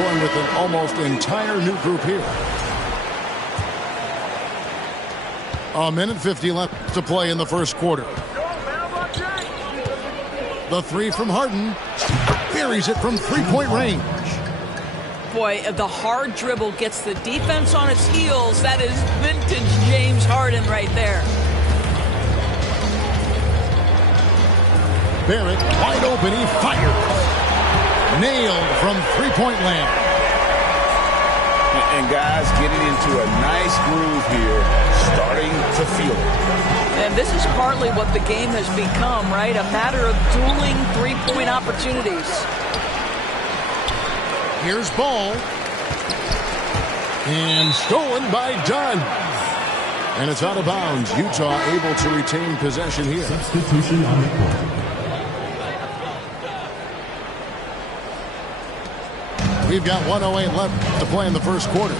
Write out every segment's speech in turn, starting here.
going with an almost entire new group here. A minute 50 left to play in the first quarter. The three from Harden. Buries it from three-point range. Boy, the hard dribble gets the defense on its heels. That is vintage James Harden right there. Barrett wide open. He fires. Nailed from three-point land. And guys getting into a nice groove here, starting to feel it. And this is partly what the game has become, right? A matter of dueling three-point opportunities. Here's ball. And stolen by Dunn. And it's out of bounds. Utah able to retain possession here. Substitution on the court. We've got 1:08 left to play in the first quarter.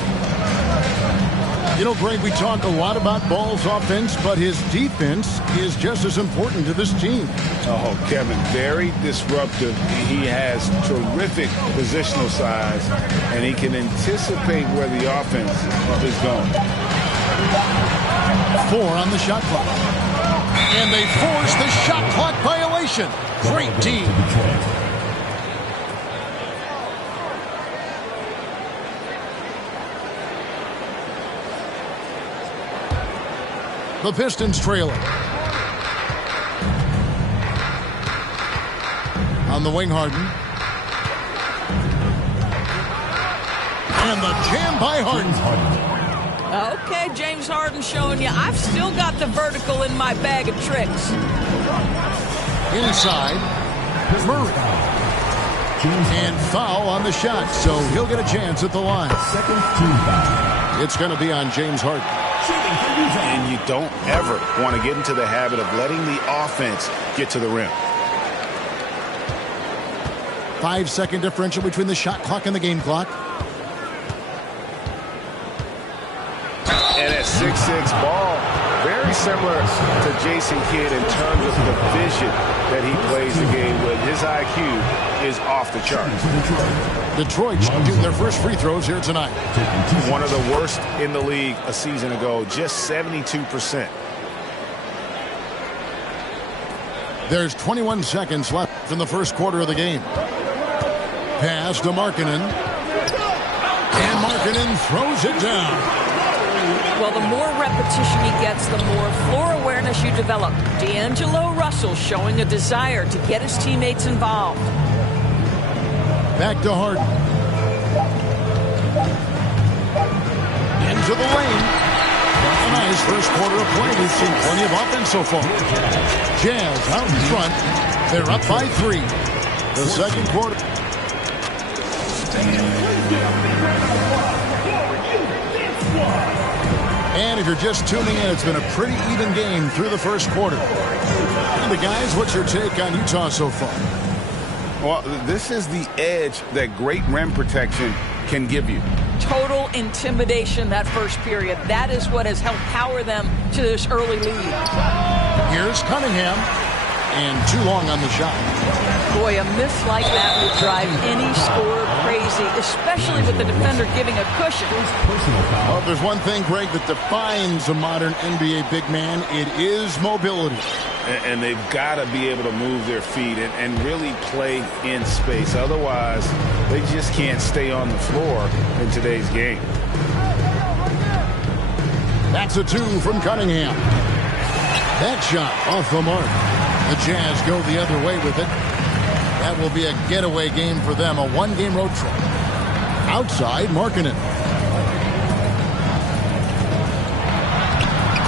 You know, Greg, we talk a lot about Ball's offense, but his defense is just as important to this team. Oh, Kevin, very disruptive. He has terrific positional size, and he can anticipate where the offense is going. 4 on the shot clock. And they force the shot clock violation. Great team. The Pistons trailing. On the wing, Harden. And the jam by Harden. Okay, James Harden showing you I've still got the vertical in my bag of tricks. Inside. Murray. And foul on the shot, so he'll get a chance at the line. Second team foul. It's going to be on James Harden. And you don't ever want to get into the habit of letting the offense get to the rim. 5-second differential between the shot clock and the game clock. And at 6'6", Ball, very similar to Jason Kidd in terms of the vision that he plays the game with. His IQ is off the charts. Detroit shooting their first free throws here tonight. One of the worst in the league a season ago, just 72%. There's 21 seconds left in the first quarter of the game. Pass to Markkanen. And Markkanen throws it down. Well, the more repetition he gets, the more floor awareness you develop. D'Angelo Russell showing a desire to get his teammates involved. Back to Harden. Into the lane. A nice first quarter of play. We've seen plenty of offense so far. Jazz out in front. They're up by 3. The second quarter. And if you're just tuning in, it's been a pretty even game through the first quarter. And the guys, what's your take on Utah so far? Well, this is the edge that great rim protection can give you. Total intimidation that first period. That is what has helped power them to this early lead. Here's Cunningham. And too long on the shot. Boy, a miss like that would drive any scorer crazy, especially with the defender giving a cushion. Well, if there's one thing, Greg, that defines a modern NBA big man, it is mobility. And they've got to be able to move their feet and really play in space. Otherwise, they just can't stay on the floor in today's game. That's a 2 from Cunningham. That shot off the mark. The Jazz go the other way with it. That will be a getaway game for them, a one-game road trip. Outside, Markkanen.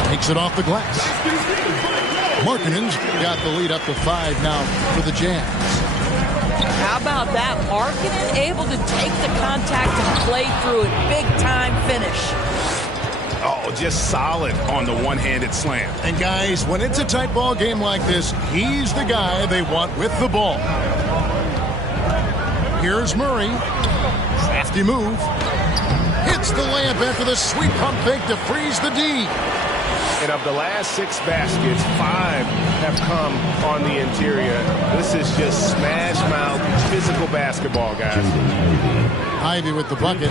Takes it off the glass. Markkanen's got the lead up to 5 now for the Jazz. How about that? Markkanen able to take the contact and play through it. Big-time finish. Oh, just solid on the one-handed slam. And guys, when it's a tight ball game like this, he's the guy they want with the ball. Here's Murray. Crafty move. Hits the layup after the sweet pump fake to freeze the D. And of the last 6 baskets, 5 have come on the interior. This is just smash mouth physical basketball, guys. Ivy with the bucket.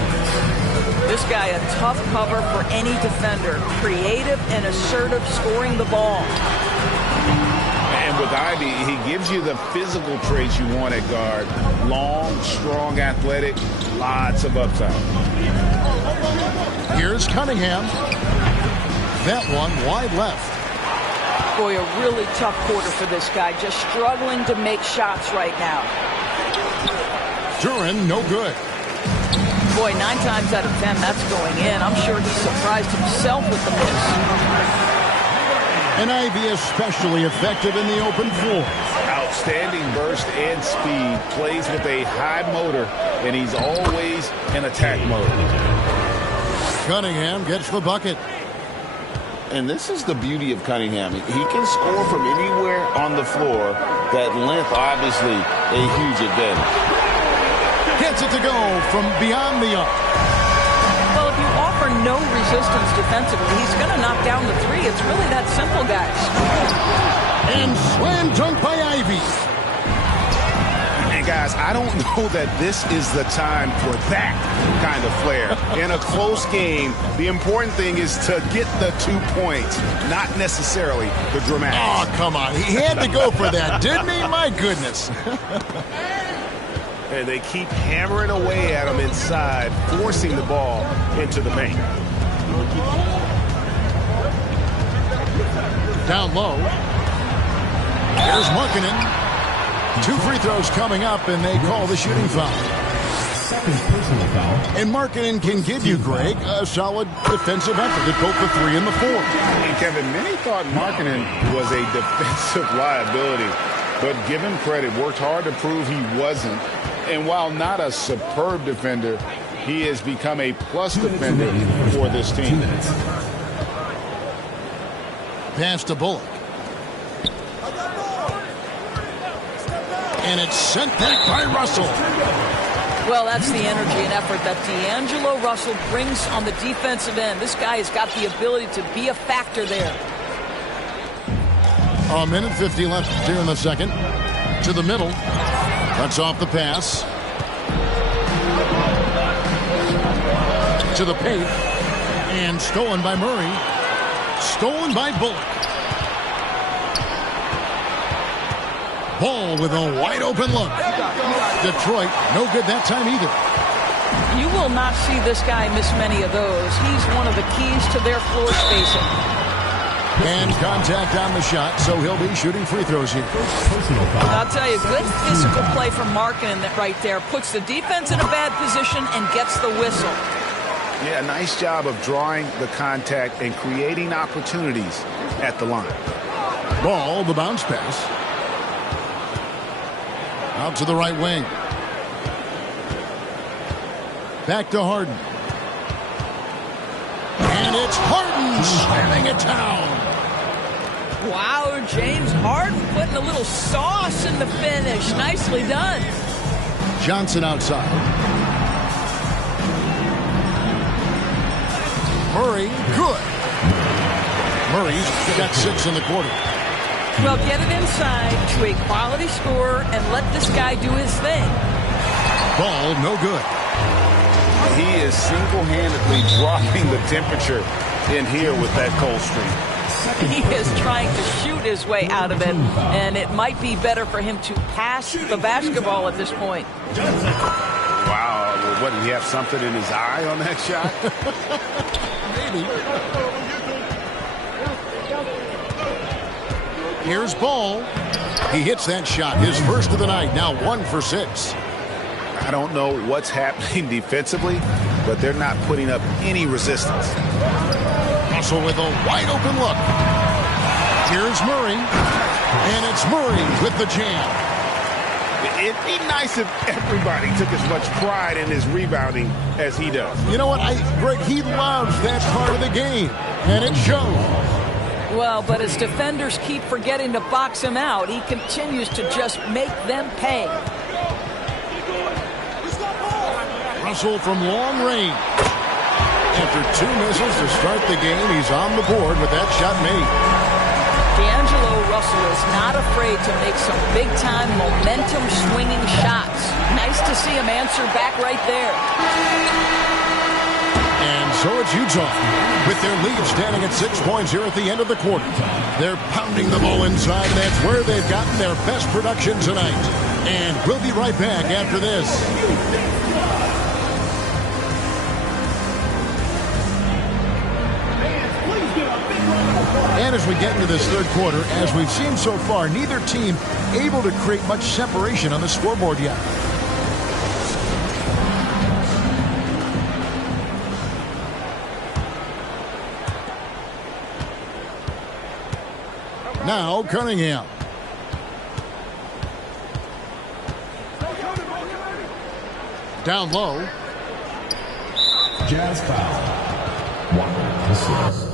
This guy a tough cover for any defender. Creative and assertive scoring the ball. And with Ivy, he gives you the physical traits you want at guard. Long, strong, athletic, lots of upside. Here's Cunningham. That one wide left. Boy, a really tough quarter for this guy. Just struggling to make shots right now. Duran, no good. Boy, 9 times out of 10, that's going in. I'm sure he surprised himself with the miss. And Ivy especially effective in the open floor. Outstanding burst and speed. Plays with a high motor, and he's always in attack mode. Cunningham gets the bucket. And this is the beauty of Cunningham. He can score from anywhere on the floor. That length, obviously, a huge advantage. Gets it to go from beyond the arc. Well, if you offer no resistance defensively, he's going to knock down the three. It's really that simple, guys. And slam dunk by Ivy. And guys, I don't know that this is the time for that kind of flair. In a close game, the important thing is to get the 2 points, not necessarily the dramatics. Oh, come on. He had to go for that, didn't he? My goodness. And they keep hammering away at him inside, forcing the ball into the paint. Down low. Here's Markkanen. 2 free throws coming up, and they call the shooting foul. Second personal foul. And Markkanen can give you, Greg, a solid defensive effort at both the 3 and the 4. And Kevin, many thought Markkanen was a defensive liability, but give him credit, worked hard to prove he wasn't. And while not a superb defender, he has become a plus defender for this team. Pass to Bullock. And it's sent back by Russell. Well, that's the energy and effort that D'Angelo Russell brings on the defensive end. This guy has got the ability to be a factor there. A minute 50 left here in the second. To the middle. Cuts off the pass. To the paint. And stolen by Murray. Stolen by Bullock. Ball with a wide open look. Detroit, no good that time either. You will not see this guy miss many of those. He's one of the keys to their floor spacing. And contact on the shot, so he'll be shooting free throws here. I'll tell you, good physical play from Markkanen right there. Puts the defense in a bad position and gets the whistle. Yeah, nice job of drawing the contact and creating opportunities at the line. Ball, the bounce pass. Out to the right wing. Back to Harden. And it's Harden slamming it down. Wow, James Harden putting a little sauce in the finish. Nicely done. Johnson outside. Murray, good. Murray's got 6 in the quarter. Well, get it inside to a quality scorer and let this guy do his thing. Ball, no good. He is single-handedly dropping the temperature in here with that cold streak. He is trying to shoot his way out of it, and it might be better for him to pass the basketball at this point. Wow, what, did he have something in his eye on that shot? Maybe. Here's Ball. He hits that shot, his first of the night, now 1 for 6. I don't know what's happening defensively, but they're not putting up any resistance. Russell with a wide open look. Here's Murray. And it's Murray with the jam. It'd be nice if everybody took as much pride in his rebounding as he does. You know what, Greg, he loves that part of the game, and it shows. Well, but as defenders keep forgetting to box him out, he continues to just make them pay. Russell from long range. After 2 misses to start the game, he's on the board with that shot made. D'Angelo Russell is not afraid to make some big-time momentum-swinging shots. Nice to see him answer back right there. And so it's Utah with their lead standing at 6 points here at the end of the quarter. They're pounding the ball inside, and that's where they've gotten their best production tonight. And we'll be right back after this. And as we get into this third quarter, as we've seen so far, neither team able to create much separation on the scoreboard yet. Now Cunningham. Down low. Jazz foul. 1 assist.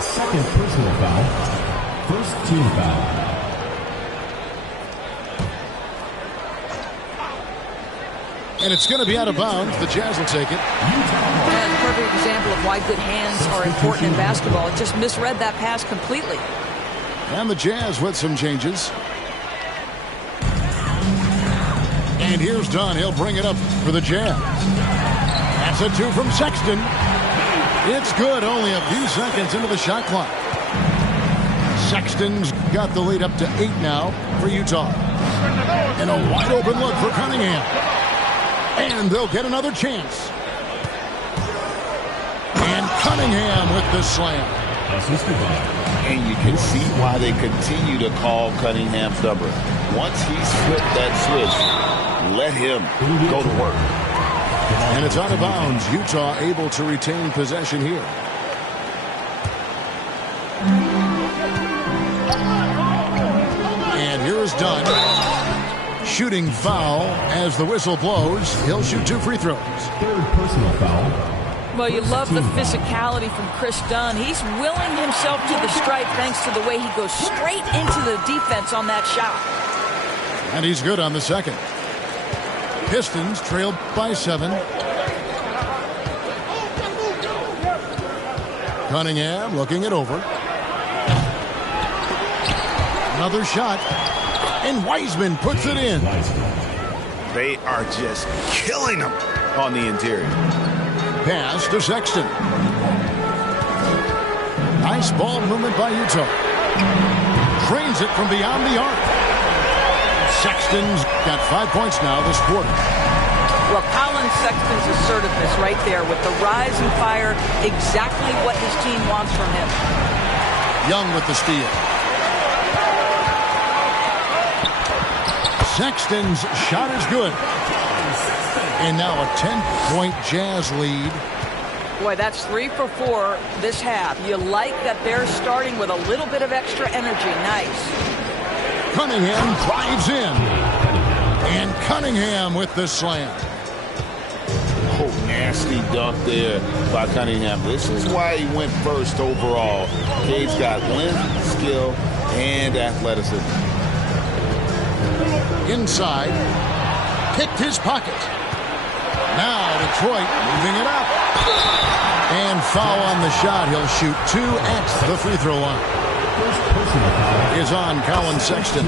Second personal foul. First team foul. And it's going to be out of bounds. The Jazz will take it. And a perfect example of why good hands are important in basketball. It just misread that pass completely. And the Jazz with some changes. And here's Dunn. He'll bring it up for the Jazz. That's a 2 from Sexton. It's good, only a few seconds into the shot clock. Sexton's got the lead up to 8 now for Utah. And a wide open look for Cunningham. And they'll get another chance. And Cunningham with the slam. And you can see why they continue to call Cunningham stubborn. Once he's flipped that switch, let him go to work. And it's out of bounds. Utah able to retain possession here. And here is Dunn. Shooting foul as the whistle blows. He'll shoot 2 free throws. Third personal foul. Well, you love the physicality from Chris Dunn. He's willing himself to the stripe thanks to the way he goes straight into the defense on that shot. And he's good on the second. Pistons trailed by 7. Cunningham looking it over. Another shot. And Wiseman puts it in. They are just killing them on the interior. Pass to Sexton. Nice ball movement by Utah. Trains it from beyond the arc. Sexton's got 5 points now this quarter. Well, Colin Sexton's assertiveness right there with the rise and fire, exactly what his team wants from him. Young with the steal. Sexton's shot is good. And now a 10-point Jazz lead. Boy, that's 3 for 4 this half. You like that they're starting with a little bit of extra energy. Nice. Cunningham drives in. And Cunningham with the slam. Oh, nasty dunk there by Cunningham. This is why he went first overall. Cade's got length, skill, and athleticism. Inside. Picked his pocket. Now Detroit moving it up. And foul on the shot. He'll shoot 2 at the free throw line. Is on Colin Sexton.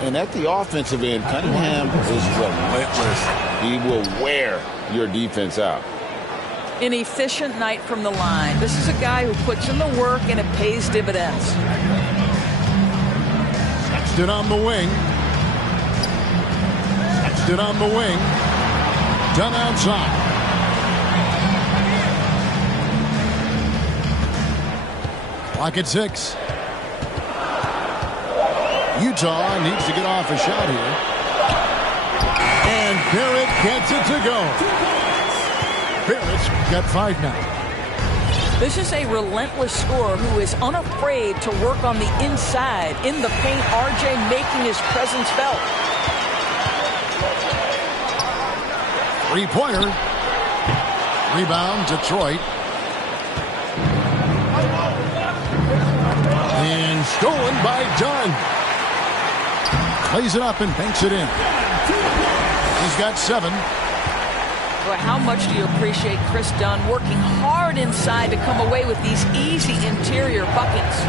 And at the offensive end, Cunningham is relentless. He will wear your defense out. An efficient night from the line. This is a guy who puts in the work and it pays dividends. Sexton on the wing. Sexton on the wing. Done outside. Clock at 6. Utah needs to get off a shot here. And Barrett gets it to go. Barrett's got 5 now. This is a relentless scorer who is unafraid to work on the inside. In the paint, RJ making his presence felt. 3-pointer. Rebound, Detroit. And stolen by Dunn. Plays it up and banks it in. He's got 7. Boy, how much do you appreciate Chris Dunn working hard inside to come away with these easy interior buckets?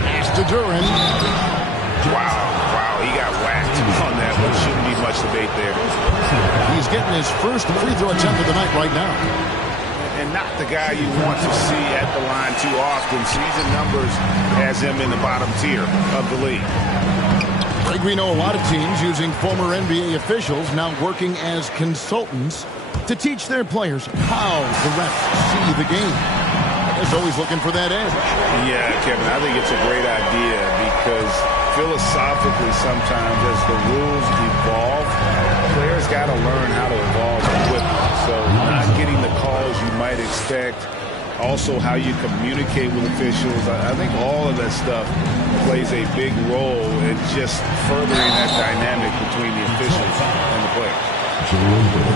Pass to Duran. Wow, he got whacked on that one. Shouldn't be much debate there. He's getting his first free throw attempt of the night right now. And not the guy you want to see at the line too often. Season numbers has him in the bottom tier of the league. I think we know a lot of teams using former NBA officials now working as consultants to teach their players how the refs see the game. Is always looking for that edge. Yeah, Kevin, I think it's a great idea because philosophically sometimes as the rules evolve, players got to learn how to evolve with them. So not getting the calls you might expect, also how you communicate with officials. I think all of that stuff plays a big role in just furthering that dynamic between the officials and the players.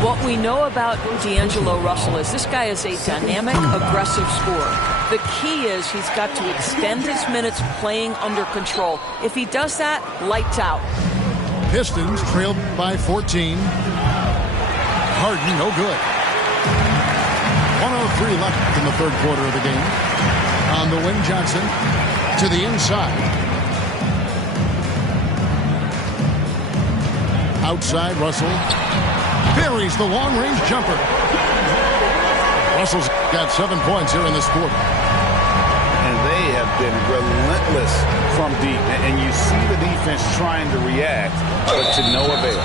What we know about D'Angelo Russell is this guy is a dynamic, aggressive scorer. The key is he's got to extend his minutes playing under control. If he does that, lights out. Pistons trailed by 14. Harden, no good. 1:03 left in the third quarter of the game. On the wing, Johnson to the inside. Outside, Russell buries the long-range jumper. Russell's got 7 points here in this quarter. And they have been relentless from deep. And you see the defense trying to react, but to no avail.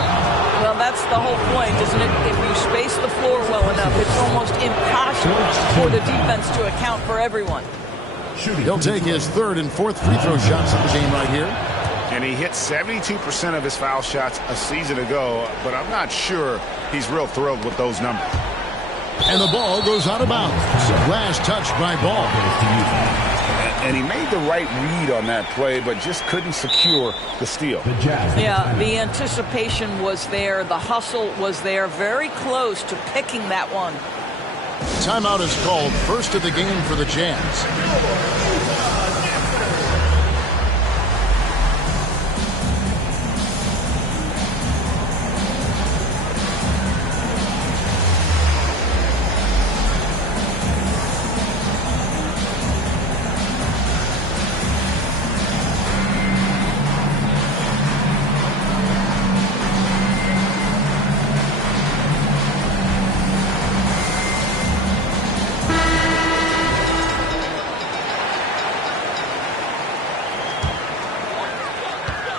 Well, that's the whole point, isn't it? If you space the floor well enough, it's almost impossible for the defense to account for everyone. He'll take his third and fourth free throw shots of the game right here. And he hit 72% of his foul shots a season ago, but I'm not sure he's real thrilled with those numbers. And the ball goes out of bounds. Last touch by Ball. And he made the right read on that play, but just couldn't secure the steal. Yeah, the anticipation was there. The hustle was there. Very close to picking that one. Timeout is called. First of the game for the Jazz.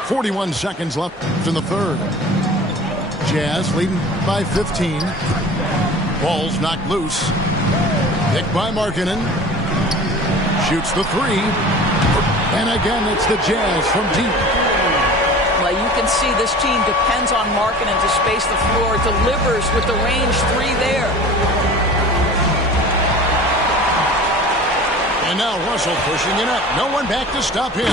.41 seconds left in the third. Jazz leading by 15. Ball's knocked loose. Picked by Markkanen. Shoots the three. And again, it's the Jazz from deep. Well, you can see this team depends on Markkanen to space the floor. Delivers with the range three there. And now Russell pushing it up. No one back to stop him.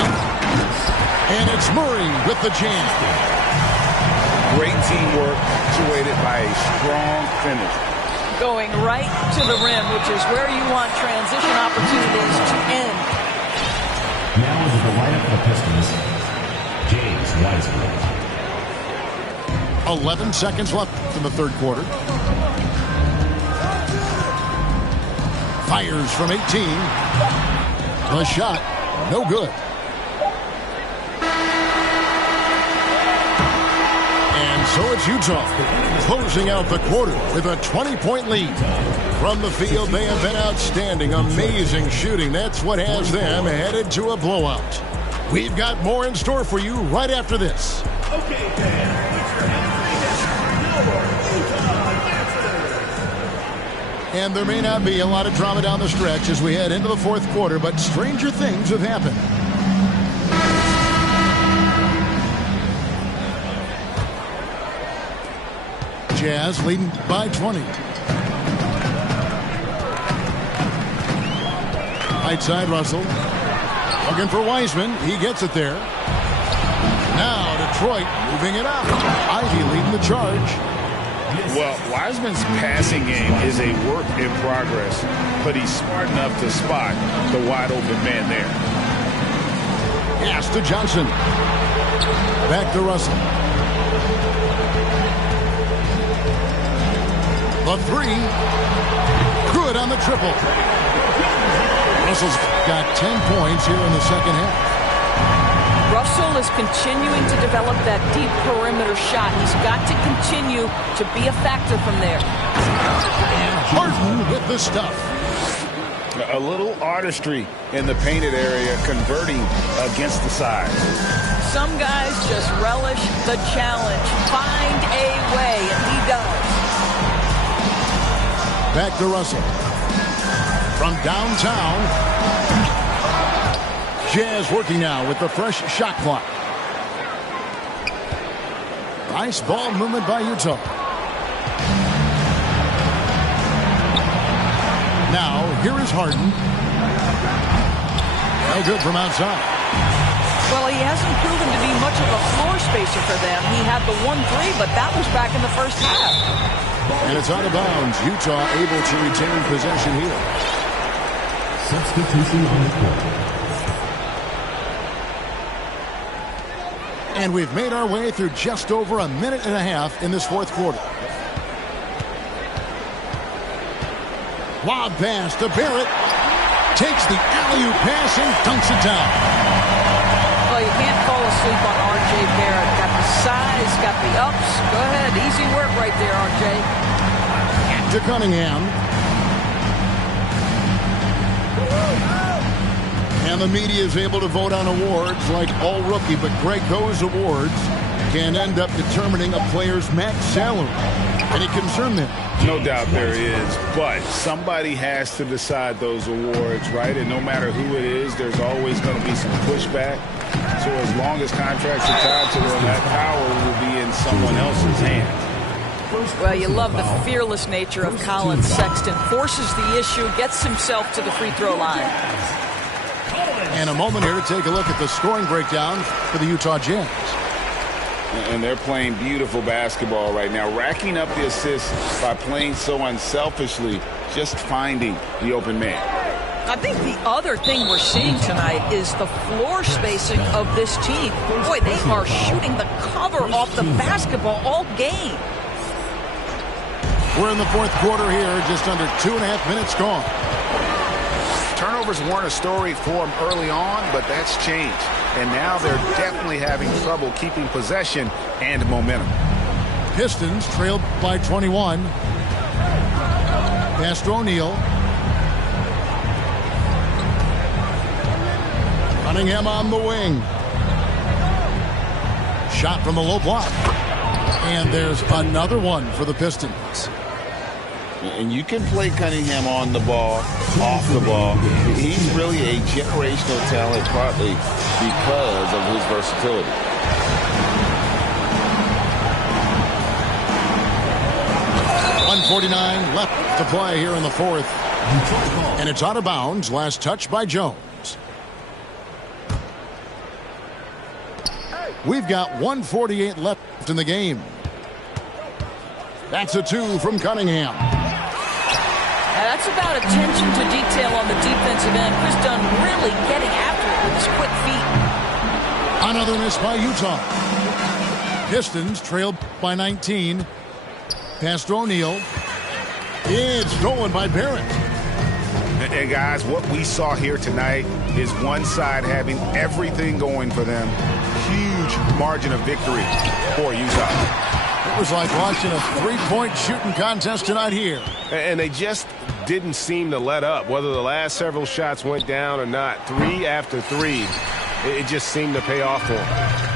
And it's Murray with the jam. Great teamwork, punctuated by a strong finish. Going right to the rim, which is where you want transition opportunities to end. Now into the lineup for Pistons, James Wiseman. 11 seconds left in the third quarter. Fires from 18. The shot, no good. So it's Utah closing out the quarter with a 20-point lead. From the field, they have been outstanding. Amazing shooting. That's what has them headed to a blowout. We've got more in store for you right after this. Okay, and there may not be a lot of drama down the stretch as we head into the fourth quarter, but stranger things have happened. Jazz leading by 20. Right side, Russell. Looking for Wiseman. He gets it there. Now Detroit moving it up. Ivy leading the charge. Well, Wiseman's passing game is a work in progress, but he's smart enough to spot the wide open man there. Pass to Johnson. Back to Russell. The three. Good on the triple. Russell's got 10 points here in the second half. Russell is continuing to develop that deep perimeter shot. He's got to continue to be a factor from there. And Harden with the stuff. A little artistry in the painted area, converting against the size. Some guys just relish the challenge. Find a way, and he does. Back to Russell. From downtown. Jazz working now with the fresh shot clock. Nice ball movement by Utah. Now, here is Harden. No good from outside. Well, he hasn't proven to be much of a floor spacer for them. He had the 1-3, but that was back in the first half. And it's out of bounds. Utah able to retain possession here. Substitution on the court. And we've made our way through just over a minute and a half in this fourth quarter. Lob pass to Barrett. Takes the alley-oop pass and dunks it down. Well, you can't fall asleep on R.J. Barrett. Got the size, got the ups. Go ahead. Easy work right there, R.J. To Cunningham. And the media is able to vote on awards like all rookie, but Greg, those awards can end up determining a player's max salary. Any concern there? No doubt there is, but somebody has to decide those awards, right? And no matter who it is, there's always going to be some pushback. So as long as contracts are tied to them, that power will be in someone else's hands. Well, you love the fearless nature of Colin Sexton. Forces the issue, gets himself to the free throw line. And a moment here to take a look at the scoring breakdown for the Utah Jazz. And they're playing beautiful basketball right now, racking up the assists by playing so unselfishly, just finding the open man. I think the other thing we're seeing tonight is the floor spacing of this team. Boy, they are shooting the cover off the basketball all game. We're in the fourth quarter here, just under 2.5 minutes gone. Turnovers weren't a story for them early on, but that's changed. And now they're definitely having trouble keeping possession and momentum. Pistons trailed by 21. Pass to O'Neal. Cunningham on the wing. Shot from the low block. And there's another one for the Pistons. And you can play Cunningham on the ball, off the ball. He's really a generational talent, partly because of his versatility. .149 left to play here in the fourth. And it's out of bounds. Last touch by Jones. We've got 1:48 left in the game. That's a two from Cunningham. That's about attention to detail on the defensive end. Chris Dunn really getting after it with his quick feet. Another miss by Utah. Pistons trailed by 19. Pass to O'Neal. It's stolen by Barrett. And guys, what we saw here tonight is one side having everything going for them. Huge margin of victory for Utah. It was like watching a three-point shooting contest tonight here. And they just didn't seem to let up, whether the last several shots went down or not. 3 after 3. it just seemed to pay off for them.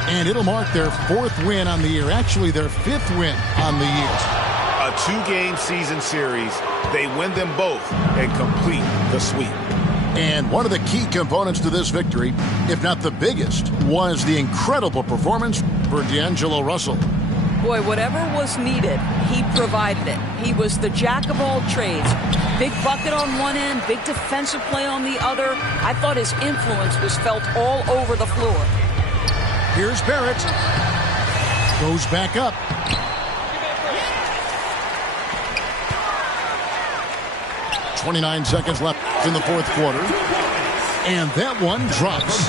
And it'll mark their 4th win on the year. Actually, their 5th win on the year. A 2-game season series. They win them both and complete the sweep. And one of the key components to this victory, if not the biggest, was the incredible performance for D'Angelo Russell. Boy, whatever was needed, he provided it. He was the jack of all trades. Big bucket on one end, big defensive play on the other. I thought his influence was felt all over the floor. Here's Barrett. Goes back up. .29 seconds left in the 4th quarter. And that one drops.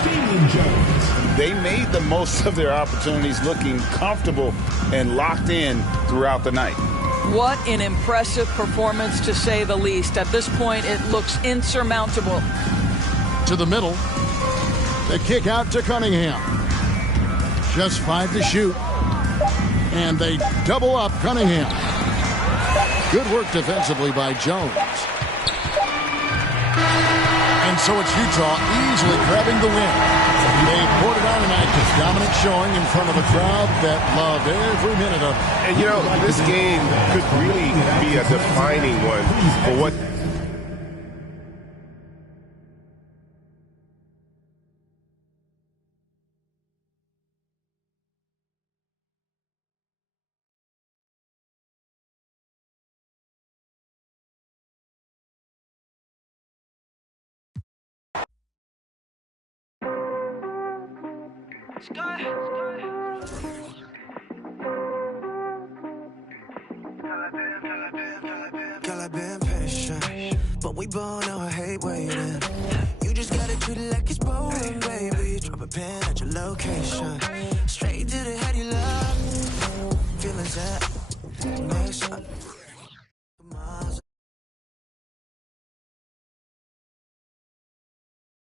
They made the most of their opportunities, looking comfortable and locked in throughout the night. What an impressive performance, to say the least. At this point, it looks insurmountable. To the middle. The kick out to Cunningham. Just 5 to shoot. And they double up Cunningham. Good work defensively by Jones. And so it's Utah easily grabbing the win. They poured it on tonight, just dominant showing in front of a crowd that loved every minute of it. And, you know, this game could really be a defining one for what Girl, I've been patient, but we both know I hate waiting. You just gotta treat it like it's bowling, baby. Drop a pin at your location. Straight